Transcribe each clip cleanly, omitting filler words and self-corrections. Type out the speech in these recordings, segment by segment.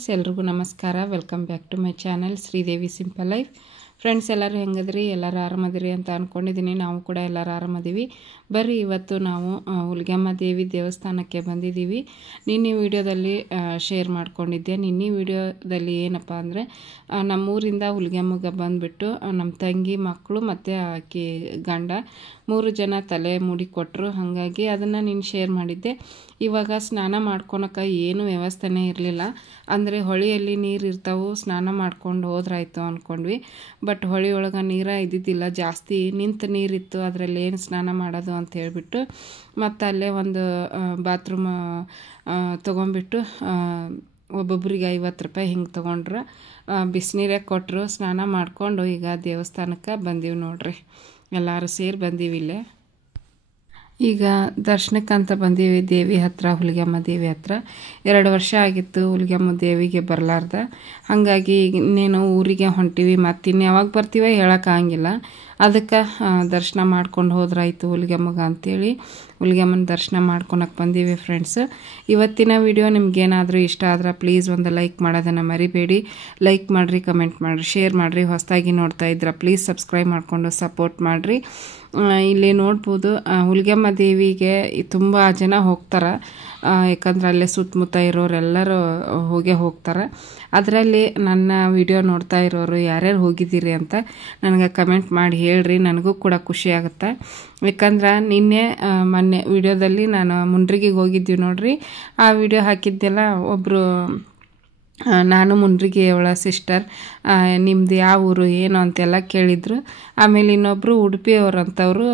Friends, ಎಲ್ರಿಗೂ ನಮಸ್ಕಾರ. Welcome back to my channel Sridevi simple life. Friends, ಎಲ್ಲರೂ ಹೆಂಗದ್ರಿ? ಎಲ್ಲರೂ ಆರಾಮದಿರಿ ಅಂತ ಅಂದ್ಕೊಂಡಿದ್ದೀನಿ. ನಾವು ಕೂಡ ಎಲ್ಲರೂ ಆರಾಮದೀವಿ. ಬರ್ರಿ, ಇವತ್ತು ನಾವು ಹುಲಿಗೆಮ್ಮ ದೇವಿ ದೇವಸ್ಥಾನಕ್ಕೆ ಬಂದಿದ್ದೀವಿ. ನಿನ್ನೆ ವಿಡಿಯೋದಲ್ಲಿ ಶೇರ್ ಮಾಡ್ಕೊಂಡಿದ್ದೆ. ನಿನ್ನೆ ವಿಡಿಯೋದಲ್ಲಿ ಏನಪ್ಪ ಅಂದರೆ, ನಮ್ಮೂರಿಂದ ಹುಲಿಗೆಮ್ಮಗೆ ಬಂದುಬಿಟ್ಟು ನಮ್ಮ ತಂಗಿ ಮಕ್ಕಳು ಮತ್ತು ಆಕೆ ಗಂಡ 3 ಜನ ತಲೆ ಮುಡಿ ಕೊಟ್ಟರು. ಹಾಗಾಗಿ ಅದನ್ನು ನೀನು ಶೇರ್ ಮಾಡಿದ್ದೆ. ಇವಾಗ ಸ್ನಾನ ಮಾಡ್ಕೊಳಕ್ಕೆ ಏನು ವ್ಯವಸ್ಥೆನೇ ಇರಲಿಲ್ಲ. ಅಂದರೆ ಹೊಳೆಯಲ್ಲಿ ನೀರು ಇರ್ತಾವೆ, ಸ್ನಾನ ಮಾಡ್ಕೊಂಡು ಹೋದ್ರಾಯ್ತು ಅಂದ್ಕೊಂಡ್ವಿ. ಬಟ್ ಹೊಳೆ ಒಳಗೆ ನೀರು ಇದ್ದಿದ್ದಿಲ್ಲ, ಜಾಸ್ತಿ ನಿಂತು ನೀರಿತ್ತು. ಅದರಲ್ಲಿ ಏನು ಸ್ನಾನ ಮಾಡೋದು ಅಂತ ಹೇಳಿಬಿಟ್ಟು ಮತ್ತು ಅಲ್ಲೇ ಒಂದು ಬಾತ್ರೂಮ್ ತೊಗೊಂಬಿಟ್ಟು ಒಬ್ಬೊಬ್ರಿಗೆ 50 ರೂಪಾಯಿ ಹಿಂಗೆ ತೊಗೊಂಡ್ರು. ಬಿಸಿನೀರೇ ಕೊಟ್ಟರು. ಸ್ನಾನ ಮಾಡಿಕೊಂಡು ಈಗ ದೇವಸ್ಥಾನಕ್ಕೆ ಬಂದೀವಿ ನೋಡ್ರಿ. ಎಲ್ಲರೂ ಸೇರಿ ಬಂದೀವಿ ಇಲ್ಲೇ. ಈಗ ದರ್ಶನಕ್ಕಂತ ಬಂದೀವಿ ದೇವಿ ಹತ್ರ, ಹುಲಿಗೆಮ್ಮ ದೇವಿ ಹತ್ರ. 2 ವರ್ಷ ಆಗಿತ್ತು ಹುಲಿಗೆಮ್ಮ ದೇವಿಗೆ ಬರಲಾರ್ದ. ಹಾಗಾಗಿ ಇನ್ನೇನು ಊರಿಗೆ ಹೊಂಟೀವಿ. ಮತ್ತು ಇನ್ಯಾವಾಗ ಬರ್ತೀವಿ ಹೇಳೋಕ್ಕಾಗಿಲ್ಲ. ಅದಕ್ಕೆ ದರ್ಶನ ಮಾಡ್ಕೊಂಡು ಹೋದ್ರಾಯ್ತು ಹುಲಿಗೆಮ್ಮಗೆ ಅಂಥೇಳಿ ಹುಲಿಗೆಮ್ಮನ ದರ್ಶನ ಮಾಡ್ಕೊಳಕ್ಕೆ ಬಂದೀವಿ ಫ್ರೆಂಡ್ಸ್. ಇವತ್ತಿನ ವಿಡಿಯೋ ನಿಮ್ಗೇನಾದರೂ ಇಷ್ಟ ಆದ್ರೆ ಪ್ಲೀಸ್ ಒಂದು ಲೈಕ್ ಮಾಡೋದನ್ನು ಮರಿಬೇಡಿ. ಲೈಕ್ ಮಾಡಿರಿ, ಕಮೆಂಟ್ ಮಾಡಿರಿ, ಶೇರ್ ಮಾಡಿರಿ. ಹೊಸದಾಗಿ ನೋಡ್ತಾ ಇದ್ರೆ ಪ್ಲೀಸ್ ಸಬ್ಸ್ಕ್ರೈಬ್ ಮಾಡಿಕೊಂಡು ಸಪೋರ್ಟ್ ಮಾಡಿರಿ. ಇಲ್ಲಿ ನೋಡ್ಬೋದು, ಹುಲಿಗೆಮ್ಮ ದೇವಿಗೆ ತುಂಬ ಜನ ಹೋಗ್ತಾರೆ. ಯಾಕಂದ್ರೆ ಅಲ್ಲೇ ಸುತ್ತಮುತ್ತ ಇರೋರೆಲ್ಲರೂ ಹೋಗ್ತಾರೆ. ಅದರಲ್ಲಿ ನನ್ನ ವಿಡಿಯೋ ನೋಡ್ತಾ ಇರೋರು ಯಾರ್ಯಾರು ಹೋಗಿದ್ದೀರಿ ಅಂತ ನನಗೆ ಕಮೆಂಟ್ ಮಾಡಿ ಹೇಳ್ರಿ. ನನಗೂ ಕೂಡ ಖುಷಿ ಆಗುತ್ತೆ. ಯಾಕಂದ್ರೆ ಮೊನ್ನೆ ವಿಡಿಯೋದಲ್ಲಿ ನಾನು ಮುಂಡ್ರಿಗಿಗೆ ಹೋಗಿದ್ದೀವಿ ನೋಡ್ರಿ. ಆ ವಿಡಿಯೋ ಹಾಕಿದ್ದೆಲ್ಲ ಒಬ್ಬರು, ನಾನು ಮುಂಡ್ರಿಗೆ ಅವಳ ಸಿಸ್ಟರ್, ನಿಮ್ಮದು ಯಾವ ಊರು ಏನು ಅಂತೆಲ್ಲ ಕೇಳಿದರು. ಆಮೇಲೆ ಇನ್ನೊಬ್ಬರು ಉಡುಪಿಯವ್ರಂಥವ್ರು,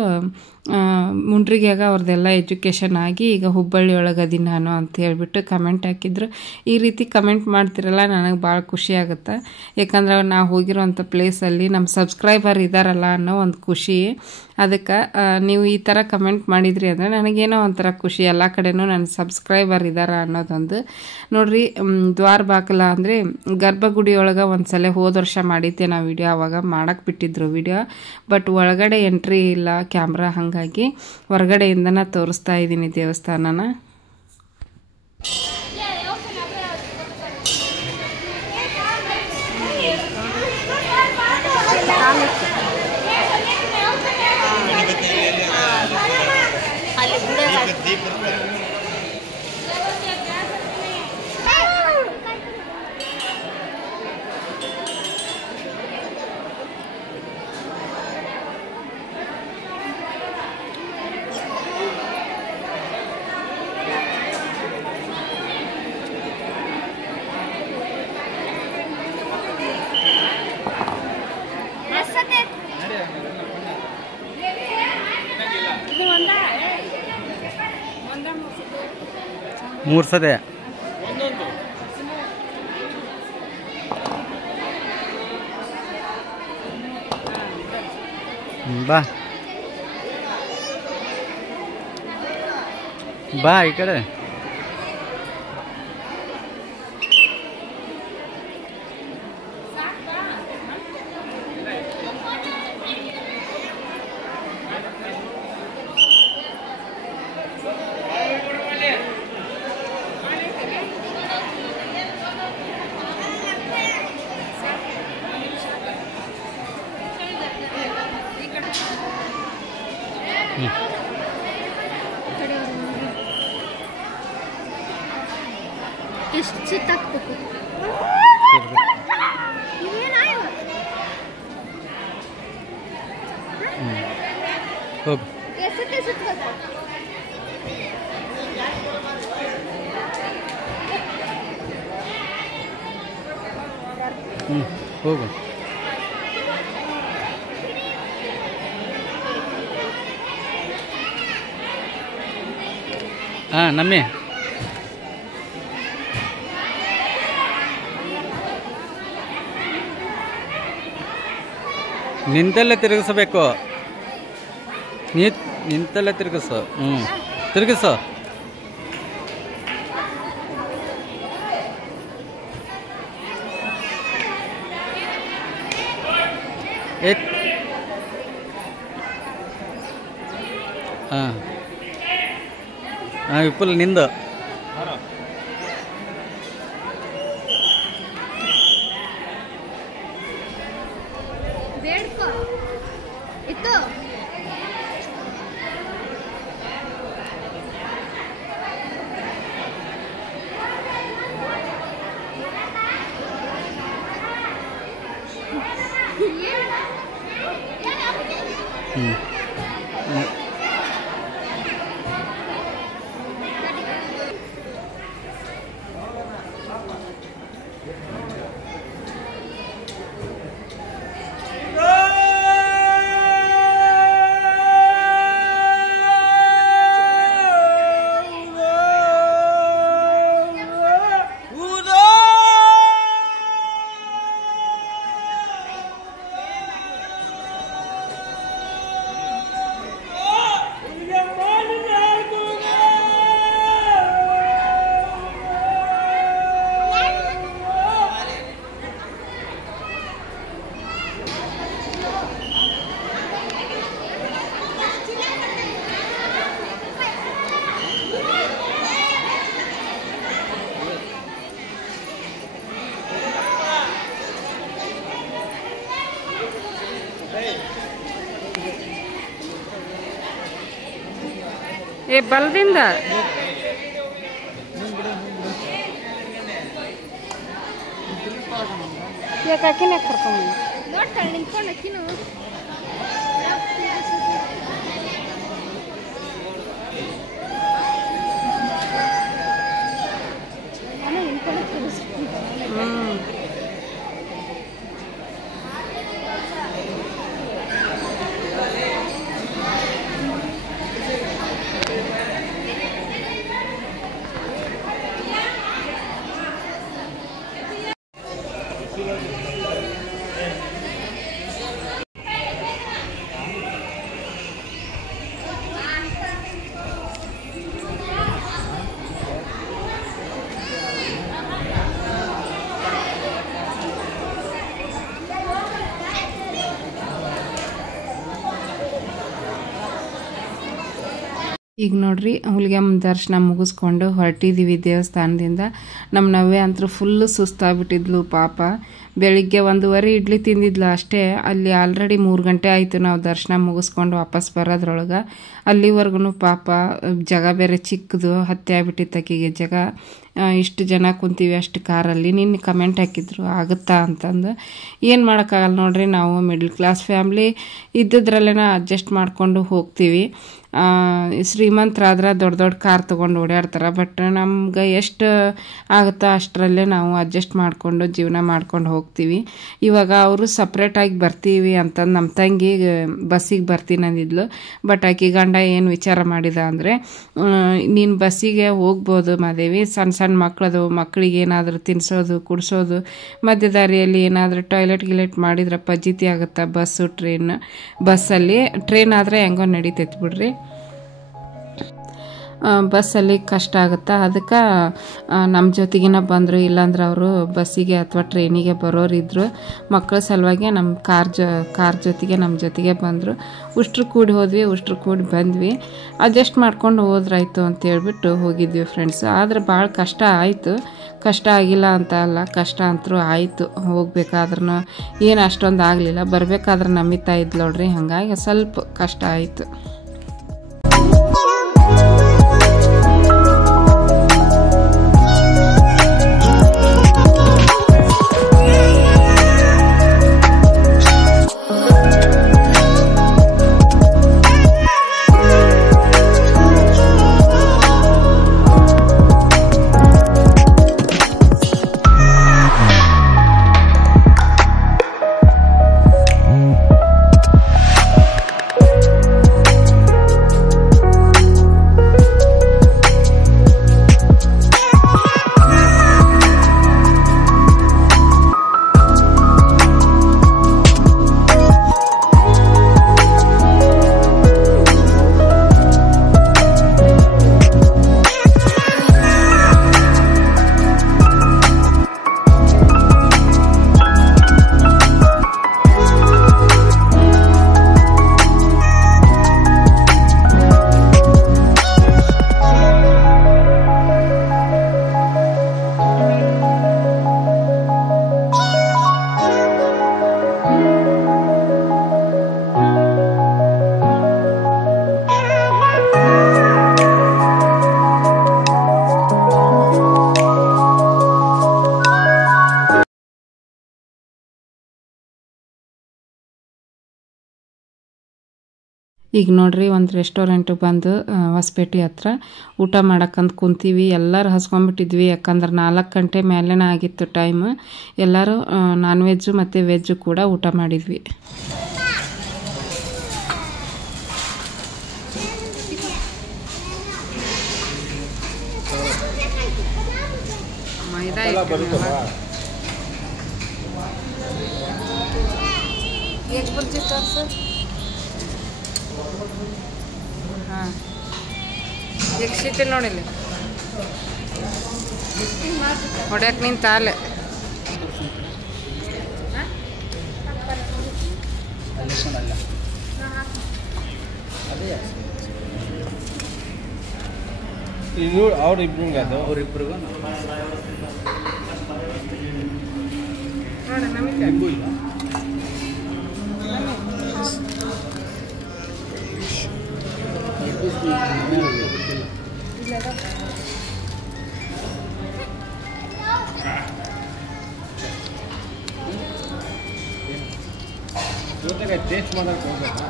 ಮುಂಡ್ರಿಗ್ಯಾಗ ಅವ್ರದ್ದೆಲ್ಲ ಎಜುಕೇಷನ್ ಆಗಿ ಈಗ ಹುಬ್ಬಳ್ಳಿ ಒಳಗದಿ ನಾನು ಅಂತ ಹೇಳ್ಬಿಟ್ಟು ಕಮೆಂಟ್ ಹಾಕಿದ್ರು. ಈ ರೀತಿ ಕಮೆಂಟ್ ಮಾಡ್ತಿರಲ್ಲ, ನನಗೆ ಭಾಳ ಖುಷಿ ಆಗುತ್ತೆ. ಯಾಕಂದ್ರೆ ನಾವು ಹೋಗಿರೋವಂಥ ಪ್ಲೇಸಲ್ಲಿ ನಮ್ಮ ಸಬ್ಸ್ಕ್ರೈಬರ್ ಇದ್ದಾರಲ್ಲ ಅನ್ನೋ ಒಂದು ಖುಷಿ. ಅದಕ್ಕೆ ನೀವು ಈ ಥರ ಕಮೆಂಟ್ ಮಾಡಿದ್ರಿ ಅಂದರೆ ನನಗೇನೋ ಒಂಥರ ಖುಷಿ. ಎಲ್ಲ ಕಡೆನೂ ನನ್ನ ಸಬ್ಸ್ಕ್ರೈಬರ್ ಇದ್ದಾರೆ ಅನ್ನೋದೊಂದು. ನೋಡಿರಿ, ದ್ವಾರ ಬಾಗಿಲ ಅಂದರೆ ಗರ್ಭಗುಡಿ ಒಳಗೆ ಒಂದು ಸಲ ಹೋದ ವರ್ಷ ಮಾಡಿದ್ದೆ ನಾವು ವಿಡಿಯೋ. ಆವಾಗ ಮಾಡಕ್ಕೆ ಬಿಟ್ಟಿದ್ರು ವಿಡಿಯೋ. ಬಟ್ ಒಳಗಡೆ ಎಂಟ್ರಿ ಇಲ್ಲ ಕ್ಯಾಮ್ರಾ, ಹಾಗಾಗಿ ಹೊರಗಡೆಯಿಂದನೇ ತೋರಿಸ್ತಾ ಇದ್ದೀನಿ ದೇವಸ್ಥಾನನ. ಮೂರು ಸದೆ ಬಾ ಬಾ ಈ ಕಡೆ. ಎಷ್ಟು ಸುತ್ತಾಕ್ಬೇಕು ಹೋಗು. ಎಷ್ಟಕ್ಕೆ ಸುತ್ತಬೇಕು? ಹೋಗು. ಹಾಂ, ನಮ್ಮೆ ನಿಂತಲ್ಲೇ ತಿರುಗಿಸಬೇಕು. ನಿಂತಲ್ಲೇ ತಿರುಗಿಸು. ತಿರುಗಿಸು. ಹಾಂ ವಿಪುಲ್ ನಿಂದು ಏ ಬಲದಿಂದ ಯಾಕಿನ ಕರ್ಕೊಂಬಂದು ನೋಡ್ತಾಳೆ ನಿಂತ್ಕೊಂಡು ಅಕ್ಕಿನು ನಾನು ನಿಂತ್ಕೊಂಡು ತಿರ್ಸ್ತೀನಿ. ಈಗ ನೋಡ್ರಿ ಹುಲಿಗೆಮ್ಮ ದರ್ಶನ ಮುಗಿಸ್ಕೊಂಡು ಹೊರಟಿದ್ದೀವಿ ದೇವಸ್ಥಾನದಿಂದ. ನಮ್ಮ ನವ್ಯ ಅಂತೂ ಫುಲ್ಲು ಸುಸ್ತಾಗ್ಬಿಟ್ಟಿದ್ಲು ಪಾಪ. ಬೆಳಿಗ್ಗೆ 1:30 ಇಡ್ಲಿ ತಿಂದಿದ್ಲು ಅಷ್ಟೇ. ಅಲ್ಲಿ ಆಲ್ರೆಡಿ 3 ಗಂಟೆ ಆಯಿತು ನಾವು ದರ್ಶನ ಮುಗಿಸ್ಕೊಂಡು ವಾಪಸ್ ಬರೋದ್ರೊಳಗೆ. ಅಲ್ಲಿವರೆಗೂ ಪಾಪ ಜಾಗ ಬೇರೆ ಚಿಕ್ಕದು, ಹತ್ತಿ ಆಗ್ಬಿಟ್ಟಿತ್ತು ಆಕೆಗೆ ಜಾಗ. ಇಷ್ಟು ಜನ ಕುಂತೀವಿ ಅಷ್ಟು ಕಾರಲ್ಲಿ. ನಿನ್ನೆ ಕಮೆಂಟ್ ಹಾಕಿದ್ರು ಆಗುತ್ತಾ ಅಂತಂದು. ಏನು ಮಾಡೋಕ್ಕಾಗಲ್ಲ ನೋಡ್ರಿ, ನಾವು ಮಿಡ್ಲ್ ಕ್ಲಾಸ್ ಫ್ಯಾಮ್ಲಿ ಇದ್ದಿದ್ರಲ್ಲೇ ಅಡ್ಜಸ್ಟ್ ಮಾಡಿಕೊಂಡು ಹೋಗ್ತೀವಿ. ಶ್ರೀಮಂತರಾದ್ರೆ ದೊಡ್ಡ ದೊಡ್ಡ ಕಾರ್ ತೊಗೊಂಡು ಓಡಾಡ್ತಾರೆ. ಬಟ್ ನಮ್ಗೆ ಎಷ್ಟು ಆಗುತ್ತೋ ಅಷ್ಟರಲ್ಲೇ ನಾವು ಅಡ್ಜಸ್ಟ್ ಮಾಡಿಕೊಂಡು ಜೀವನ ಮಾಡ್ಕೊಂಡು ಹೋಗ್ತೀವಿ. ಇವಾಗ ಅವರು ಸಪ್ರೇಟಾಗಿ ಬರ್ತೀವಿ ಅಂತಂದು ನಮ್ಮ ತಂಗಿ ಬಸ್ಸಿಗೆ ಬರ್ತೀನಿ ಅಂದಿದ್ಲು. ಬಟ್ ಆಕೆ ಗಂಡ ಏನು ವಿಚಾರ ಮಾಡಿದ ಅಂದರೆ, ನೀನು ಬಸ್ಸಿಗೆ ಹೋಗ್ಬೋದು ಮಾದೇವಿ, ಸಣ್ಣ ಸಣ್ಣ ಮಕ್ಕಳದು, ಮಕ್ಕಳಿಗೆ ಏನಾದರೂ ತಿನ್ನಿಸೋದು ಕುಡಿಸೋದು, ಮಧ್ಯ ದಾರಿಯಲ್ಲಿ ಏನಾದರೂ ಟಾಯ್ಲೆಟ್ ಗಿಲೆಟ್ ಮಾಡಿದ್ರೆ ಪಜ್ಜಿತಿ ಆಗುತ್ತೆ ಬಸ್ಸು ಬಸ್ಸಲ್ಲಿ. ಟ್ರೈನ್ ಆದರೆ ಹೆಂಗೋ ನಡೀತೈತೆ ಬಿಡ್ರಿ, ಬಸ್ಸಲ್ಲಿ ಕಷ್ಟ ಆಗುತ್ತೆ. ಅದಕ್ಕೆ ನಮ್ಮ ಜೊತೆಗಿನ ಬಂದರು, ಇಲ್ಲಾಂದ್ರೆ ಅವರು ಬಸ್ಸಿಗೆ ಅಥವಾ ಟ್ರೈನಿಗೆ ಬರೋರಿದ್ದರು. ಮಕ್ಕಳ ಸಲುವಾಗಿ ನಮ್ಮ ಕಾರ್ ಜೊತೆಗೆ ನಮ್ಮ ಜೊತೆಗೆ ಬಂದರು. ಉಷ್ಟ್ರು ಕೂಡಿ ಹೋದ್ವಿ, ಉಷ್ಟ್ರು ಕೂಡಿ ಬಂದ್ವಿ. ಅಡ್ಜಸ್ಟ್ ಮಾಡ್ಕೊಂಡು ಹೋದ್ರಾಯ್ತು ಅಂತ ಹೇಳ್ಬಿಟ್ಟು ಹೋಗಿದ್ವಿ ಫ್ರೆಂಡ್ಸ್. ಆದರೆ ಭಾಳ ಕಷ್ಟ ಆಯಿತು. ಕಷ್ಟ ಆಗಿಲ್ಲ ಅಂತ ಅಲ್ಲ, ಕಷ್ಟ ಅಂತರೂ ಆಯಿತು. ಹೋಗ್ಬೇಕಾದ್ರೂ ಏನು ಅಷ್ಟೊಂದು ಆಗಲಿಲ್ಲ, ಬರಬೇಕಾದ್ರೆ ನಮಿತಾ ಇದ್ಲು ನೋಡ್ರಿ, ಹಾಗಾಗಿ ಸ್ವಲ್ಪ ಕಷ್ಟ ಆಯಿತು. ಈಗ ನೋಡ್ರಿ ಒಂದು ರೆಸ್ಟೋರೆಂಟಿಗೆ ಬಂದು ಹೊಸಪೇಟೆ ಹತ್ರ ಊಟ ಮಾಡಕ್ಕಂತ ಕುಂತೀವಿ. ಎಲ್ಲರೂ ಹಸ್ಕೊಂಡ್ಬಿಟ್ಟಿದ್ವಿ, ಯಾಕಂದ್ರೆ 4 ಗಂಟೆ ಮೇಲೇನ ಆಗಿತ್ತು ಟೈಮ್. ಎಲ್ಲರೂ ನಾನ್ ವೆಜ್ಜು ಮತ್ತು ವೆಜ್ಜು ಕೂಡ ಊಟ ಮಾಡಿದ್ವಿ. ಹಾಂ ಈಗ ಶೀತ ನೋಡಿಲ್ಲ ಹೊಡ್ಯಾಕೆ ನಿಂತ ಅಲ್ಲೇ ಇದು ಅವ್ರಿಬ್ರಿಗೆ ಅದು ಅವ್ರಿಬ್ರಿಗೂ ನೋಡಿ ನಮಗೆ ಇಲ್ಲ ಜೊತೆಗೆ ಟೇಸ್ಟ್ ಮಾಡೋಕೆ ಹೋಗ್ಬೇಕು.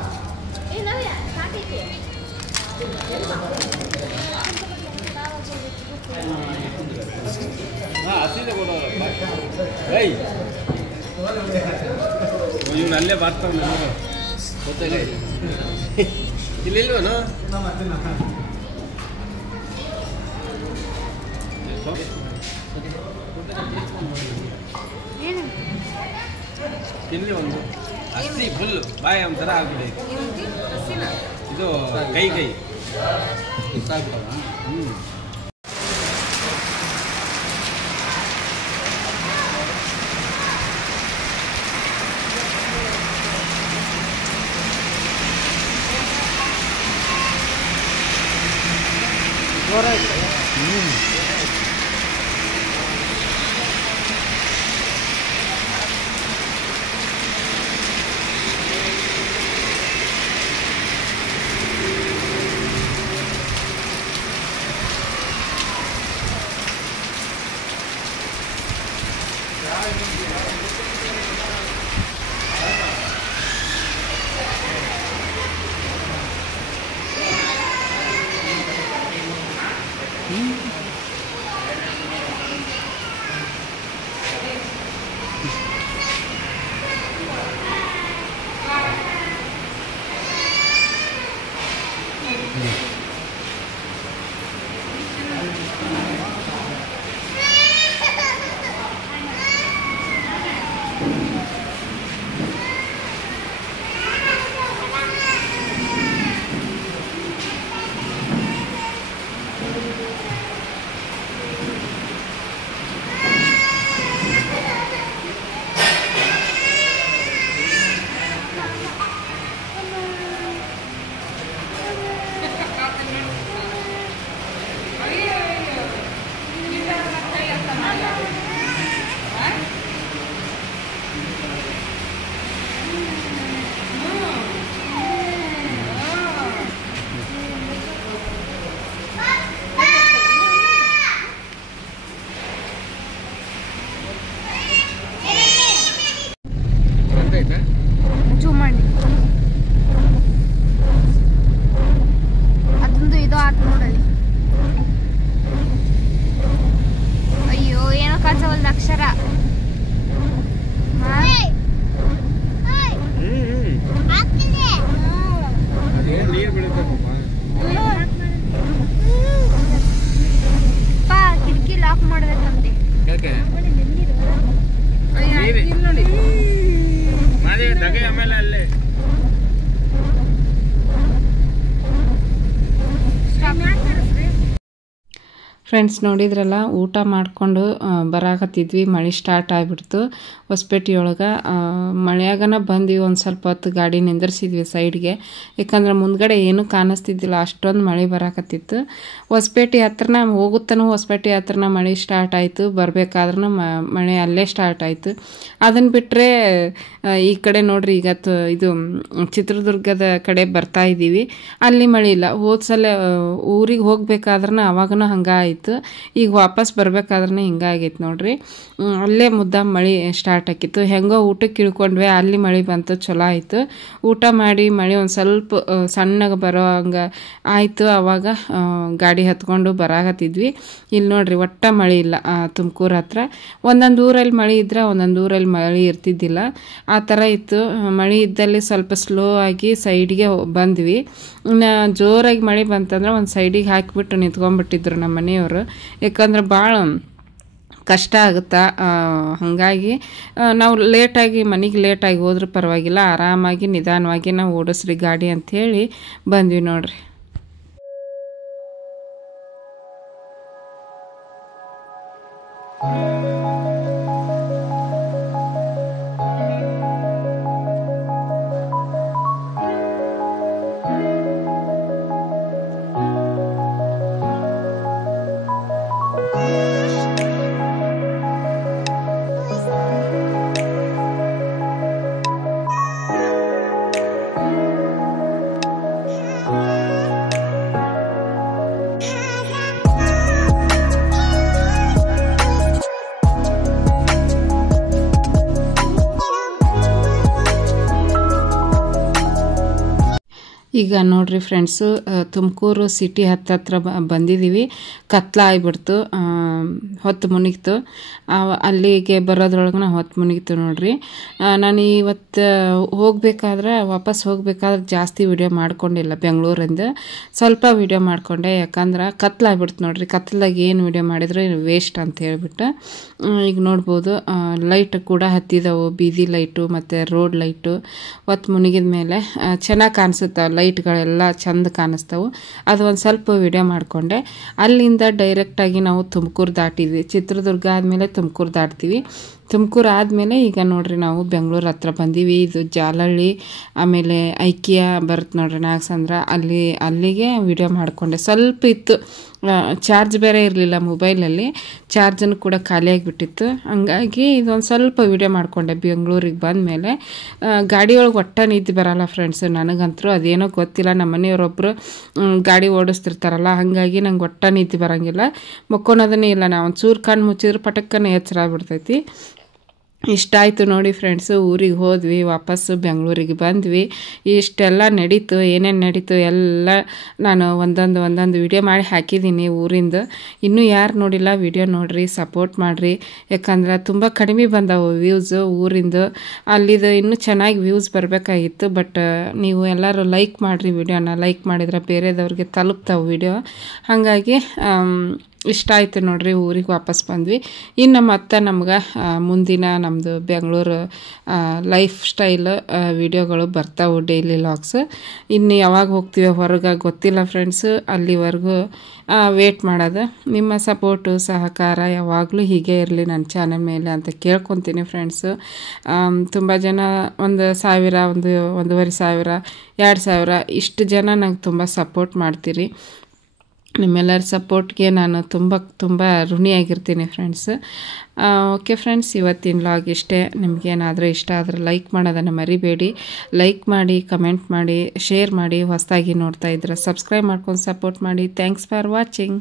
ಹಸಿದೆ ಕೊಡೋಲ್ಲ. ಏಯ್ ಇವನು ಅಲ್ಲೇ ಬರ್ತಾನೆ ಗೊತ್ತಿಲ್ಲ ಇಲ್ಲಿಲ್ವನು ತಿನ್ನಿ ಒಂದು ಹಸಿ ಫುಲ್ ಬಾಯಿ ಒಂಥರ ಆಗ್ಬಿಡಿ ಇದು ಕೈ ಹ್ಞೂ ಚೂಮಣ್ಣಿ ಅದೊಂದು ಇದು ಆತ್ ನೋಡಲ್ಲಿ. ಅಯ್ಯೋ ಏನೋ ಕಾಣಿಸವಲ್ದು ಅಕ್ಷರ. ನೀರು ಬೀಳುತ್ತಪ್ಪ ಕಿಟಕಿ ಲಾಕ್ ಮಾಡ್ಬೇಕಂತೆ. ಯಾಕೆ ಮಾದೇ ದಗೆ ಆಮೇಲೆ ಅಲ್ಲೇ ಫ್ರೆಂಡ್ಸ್ ನೋಡಿದ್ರಲ್ಲ, ಊಟ ಮಾಡಿಕೊಂಡು ಬರಾಕತ್ತಿದ್ವಿ. ಮಳೆ ಸ್ಟಾರ್ಟ್ ಆಗಿಬಿಡ್ತು ಹೊಸಪೇಟೆಯೊಳಗೆ. ಮಳೆಯಾಗನ ಬಂದ್ವಿ. ಒಂದು ಸ್ವಲ್ಪ ಹೊತ್ತು ಗಾಡಿ ನಿಂದಿರ್ಸಿದ್ವಿ ಸೈಡ್ಗೆ, ಯಾಕಂದ್ರೆ ಮುಂದ್ಗಡೆ ಏನೂ ಕಾಣಿಸ್ತಿದ್ದಿಲ್ಲ, ಅಷ್ಟೊಂದು ಮಳೆ ಬರಾಕತ್ತಿತ್ತು. ಹೊಸಪೇಟೆ ಹತ್ರನ ಹೋಗುತ್ತಾನೂ ಹೊಸಪೇಟೆ ಹತ್ರನ ಮಳೆ ಸ್ಟಾರ್ಟ್ ಆಯಿತು. ಬರಬೇಕಾದ್ರೂ ಮಳೆ ಅಲ್ಲೇ ಸ್ಟಾರ್ಟ್ ಆಯಿತು. ಅದನ್ನು ಬಿಟ್ಟರೆ ಈ ಕಡೆ ನೋಡ್ರಿ, ಈಗ ಇದು ಚಿತ್ರದುರ್ಗದ ಕಡೆ ಬರ್ತಾ ಇದ್ದೀವಿ, ಅಲ್ಲಿ ಮಳೆ ಇಲ್ಲ. ಹೋದ ಸಲ ಊರಿಗೆ ಹೋಗ್ಬೇಕಾದ್ರೂ ಅವಾಗೂ ಹಂಗೆ ಆಯಿತು. ಈಗ ವಾಪಸ್ ಬರ್ಬೇಕಾದ್ರೆ ಹಿಂಗಾಗೈತೆ ನೋಡ್ರಿ. ಅಲ್ಲೇ ಮುದ್ದಾಂ ಮಳೆ ಸ್ಟಾರ್ಟ್ ಆಕಿತ್ತು. ಹೆಂಗೋ ಊಟಕ್ಕೆ ಇಳ್ಕೊಂಡ್ವಿ, ಅಲ್ಲಿ ಮಳೆ ಬಂತು, ಚಲೋ ಆಯಿತು. ಊಟ ಮಾಡಿ ಮಳೆ ಒಂದು ಸ್ವಲ್ಪ ಸಣ್ಣಗೆ ಬರೋ ಹಂಗೆ ಆಯಿತು. ಆವಾಗ ಗಾಡಿ ಹತ್ಕೊಂಡು ಬರಾಕತ್ತಿದ್ವಿ. ಇಲ್ಲಿ ನೋಡ್ರಿ, ಒಟ್ಟ ಮಳೆ ಇಲ್ಲ ತುಮಕೂರು ಹತ್ರ. ಒಂದೊಂದು ಊರಲ್ಲಿ ಮಳೆ ಇದ್ರೆ ಒಂದೊಂದು ಊರಲ್ಲಿ ಮಳೆ ಇರ್ತಿದ್ದಿಲ್ಲ, ಆ ಥರ ಇತ್ತು. ಮಳೆ ಇದ್ದಲ್ಲಿ ಸ್ವಲ್ಪ ಸ್ಲೋ ಆಗಿ ಸೈಡ್ಗೆ ಬಂದ್ವಿ. ಜೋರಾಗಿ ಮಳೆ ಬಂತಂದ್ರೆ ಒಂದು ಸೈಡಿಗೆ ಹಾಕಿಬಿಟ್ಟು ನಿಂತ್ಕೊಂಡ್ಬಿಟ್ಟಿದ್ರು ನಮ್ಮ ಮನೆಯವರು, ಯಾಕಂದ್ರೆ ಭಾಳ ಕಷ್ಟ ಆಗುತ್ತಾ. ಹಾಗಾಗಿ ನಾವು ಮನೆಗೆ ಲೇಟಾಗಿ ಹೋದ್ರೂ ಪರವಾಗಿಲ್ಲ, ಆರಾಮಾಗಿ ನಿಧಾನವಾಗಿ ನಾವು ಓಡಿಸ್ರಿ ಗಾಡಿ ಅಂಥೇಳಿ ಬಂದ್ವಿ ನೋಡ್ರಿ. ಈಗ ನೋಡ್ರಿ ಫ್ರೆಂಡ್ಸು ತುಮಕೂರು ಸಿಟಿ ಹತ್ತತ್ರ ಬಂದಿದ್ದೀವಿ. ಕತ್ಲ ಆಗಿಬಿಡ್ತು, ಹೊತ್ತು ಮುನಿಗ್ತು. ಅಲ್ಲಿಗೆ ಬರೋದ್ರೊಳಗೆ ಹೊತ್ತು ಮುನಿಗ್ತು ನೋಡ್ರಿ. ನಾನು ಇವತ್ತು ವಾಪಸ್ ಹೋಗ್ಬೇಕಾದ್ರೆ ಜಾಸ್ತಿ ವಿಡಿಯೋ ಮಾಡ್ಕೊಂಡಿಲ್ಲ. ಬೆಂಗಳೂರಿಂದ ಸ್ವಲ್ಪ ವಿಡಿಯೋ ಮಾಡ್ಕೊಂಡೆ, ಯಾಕಂದ್ರೆ ಕತ್ಲಾಗ್ಬಿಡ್ತು ನೋಡ್ರಿ. ಕತ್ಲಾಗ ಏನು ವಿಡಿಯೋ ಮಾಡಿದ್ರೆ ವೇಸ್ಟ್ ಅಂತ ಹೇಳ್ಬಿಟ್ಟು. ಈಗ ನೋಡ್ಬೋದು ಲೈಟ್ ಕೂಡ ಹತ್ತಿದವು, ಬೀದಿ ಲೈಟು ಮತ್ತು ರೋಡ್ ಲೈಟು. ಹೊತ್ತು ಮುನಿಗಿದ ಮೇಲೆ ಚೆನ್ನಾಗಿ ಕಾಣಿಸುತ್ತೆ, ಲೈಟ್ಗಳೆಲ್ಲ ಚಂದ ಕಾಣಿಸ್ತವೆ. ಅದು ಒಂದು ಸ್ವಲ್ಪ ವಿಡಿಯೋ ಮಾಡಿಕೊಂಡೆ. ಅಲ್ಲಿಂದ ಡೈರೆಕ್ಟಾಗಿ ನಾವು ತುಮಕೂರು ದಾಟಿದ್ವಿ. ಚಿತ್ರದುರ್ಗ ಆದಮೇಲೆ ತುಮಕೂರು ದಾಟ್ತೀವಿ. ತುಮಕೂರು ಆದಮೇಲೆ ಈಗ ನೋಡ್ರಿ ನಾವು ಬೆಂಗಳೂರು ಹತ್ರ ಬಂದೀವಿ. ಇದು ಜಾಲಹಳ್ಳಿ, ಆಮೇಲೆ ಐಕಿಯ ಬರುತ್ತೆ ನೋಡ್ರಿ, ನಾಗಸಂದ್ರ. ಅಲ್ಲಿಗೆ ವಿಡಿಯೋ ಮಾಡಿಕೊಂಡೆ. ಸ್ವಲ್ಪ ಇತ್ತು, ಚಾರ್ಜ್ ಬೇರೆ ಇರಲಿಲ್ಲ ಮೊಬೈಲಲ್ಲಿ, ಚಾರ್ಜನ್ನು ಕೂಡ ಖಾಲಿಯಾಗಿಬಿಟ್ಟಿತ್ತು. ಹಂಗಾಗಿ ಇದೊಂದು ಸ್ವಲ್ಪ ವಿಡಿಯೋ ಮಾಡಿಕೊಂಡೆ. ಬೆಂಗಳೂರಿಗೆ ಬಂದಮೇಲೆ ಗಾಡಿಯೊಳಗೆ ಒಟ್ಟ ನಿದ್ದೆ ಬರಲ್ಲ ಫ್ರೆಂಡ್ಸ್. ನನಗಂತರೂ ಅದೇನೋ ಗೊತ್ತಿಲ್ಲ, ನಮ್ಮ ಮನೆಯವರೊಬ್ಬರು ಗಾಡಿ ಓಡಿಸ್ತಿರ್ತಾರಲ್ಲ, ಹಾಗಾಗಿ ನಂಗೆ ಒಟ್ಟ ನಿದ್ದೆ ಬರೋಂಗಿಲ್ಲ, ಮಕ್ಕೊಳೋದನ್ನೇ ಇಲ್ಲ. ನಾವು ಒಂಚೂರು ಕಣ್ಣು ಮುಚ್ಚಿದ್ರೆ ಪಟಕ್ಕನೆ ಎಚ್ಚರ ಆಗ್ಬಿಡ್ತೈತಿ. ಇಷ್ಟ ಆಯಿತು ನೋಡಿ ಫ್ರೆಂಡ್ಸು. ಊರಿಗೆ ಹೋದ್ವಿ, ವಾಪಸ್ಸು ಬೆಂಗಳೂರಿಗೆ ಬಂದ್ವಿ. ಇಷ್ಟೆಲ್ಲ ನಡೀತು, ಏನೇನು ನಡೀತು ಎಲ್ಲ ನಾನು ಒಂದೊಂದು ವಿಡಿಯೋ ಮಾಡಿ ಹಾಕಿದ್ದೀನಿ ಊರಿಂದ. ಇನ್ನೂ ಯಾರು ನೋಡಿಲ್ಲ ವಿಡಿಯೋ ನೋಡಿರಿ, ಸಪೋರ್ಟ್ ಮಾಡಿರಿ. ಯಾಕಂದ್ರೆ ತುಂಬ ಕಡಿಮೆ ಬಂದವು ವ್ಯೂಸು ಊರಿಂದು. ಅಲ್ಲಿದು ಇನ್ನೂ ಚೆನ್ನಾಗಿ ವ್ಯೂಸ್ ಬರಬೇಕಾಗಿತ್ತು. ಬಟ್ ನೀವು ಎಲ್ಲರೂ ಲೈಕ್ ಮಾಡಿರಿ, ವಿಡಿಯೋನ ಲೈಕ್ ಮಾಡಿದ್ರೆ ಬೇರೆದವ್ರಿಗೆ ತಲುಪ್ತಾವೆ ವಿಡಿಯೋ. ಹಾಗಾಗಿ ಇಷ್ಟ ಆಯಿತು ನೋಡ್ರಿ. ಊರಿಗೆ ವಾಪಸ್ ಬಂದ್ವಿ. ಇನ್ನು ಮತ್ತೆ ನಮ್ಗೆ ಮುಂದಿನ ನಮ್ಮದು ಬೆಂಗಳೂರು ಲೈಫ್ ಸ್ಟೈಲ್ ವಿಡಿಯೋಗಳು ಬರ್ತಾವೆ, ಡೈಲಿ ವ್ಲಾಗ್ಸ್. ಇನ್ನು ಯಾವಾಗ ಹೋಗ್ತೀವಿ ಹೊರಗೆ ಗೊತ್ತಿಲ್ಲ ಫ್ರೆಂಡ್ಸು. ಅಲ್ಲಿವರೆಗೂ ವೇಟ್ ಮಾಡೋದು. ನಿಮ್ಮ ಸಪೋರ್ಟು ಸಹಕಾರ ಯಾವಾಗಲೂ ಹೀಗೆ ಇರಲಿ ನನ್ನ ಚಾನಲ್ ಮೇಲೆ ಅಂತ ಕೇಳ್ಕೊತೀನಿ ಫ್ರೆಂಡ್ಸು. ತುಂಬ ಜನ 1,000, 1,500, 2,000 ಇಷ್ಟು ಜನ ನಂಗೆ ತುಂಬ ಸಪೋರ್ಟ್ ಮಾಡ್ತೀರಿ. ನಿಮ್ಮೆಲ್ಲರ ಸಪೋರ್ಟ್ಗೆ ನಾನು ತುಂಬ ಋಣಿಯಾಗಿರ್ತೀನಿ ಫ್ರೆಂಡ್ಸ್. ಓಕೆ ಫ್ರೆಂಡ್ಸ್, ಇವತ್ತಿನ ವ್ಲಾಗ್ ಇಷ್ಟೇ. ನಿಮಗೇನಾದರೂ ಇಷ್ಟ ಆದರೆ ಲೈಕ್ ಮಾಡೋದನ್ನು ಮರಿಬೇಡಿ. ಲೈಕ್ ಮಾಡಿ, ಕಮೆಂಟ್ ಮಾಡಿ, ಶೇರ್ ಮಾಡಿ. ಹೊಸದಾಗಿ ನೋಡ್ತಾ ಇದ್ರೆ ಸಬ್ಸ್ಕ್ರೈಬ್ ಮಾಡ್ಕೊಂಡು ಸಪೋರ್ಟ್ ಮಾಡಿ. Thanks for watching.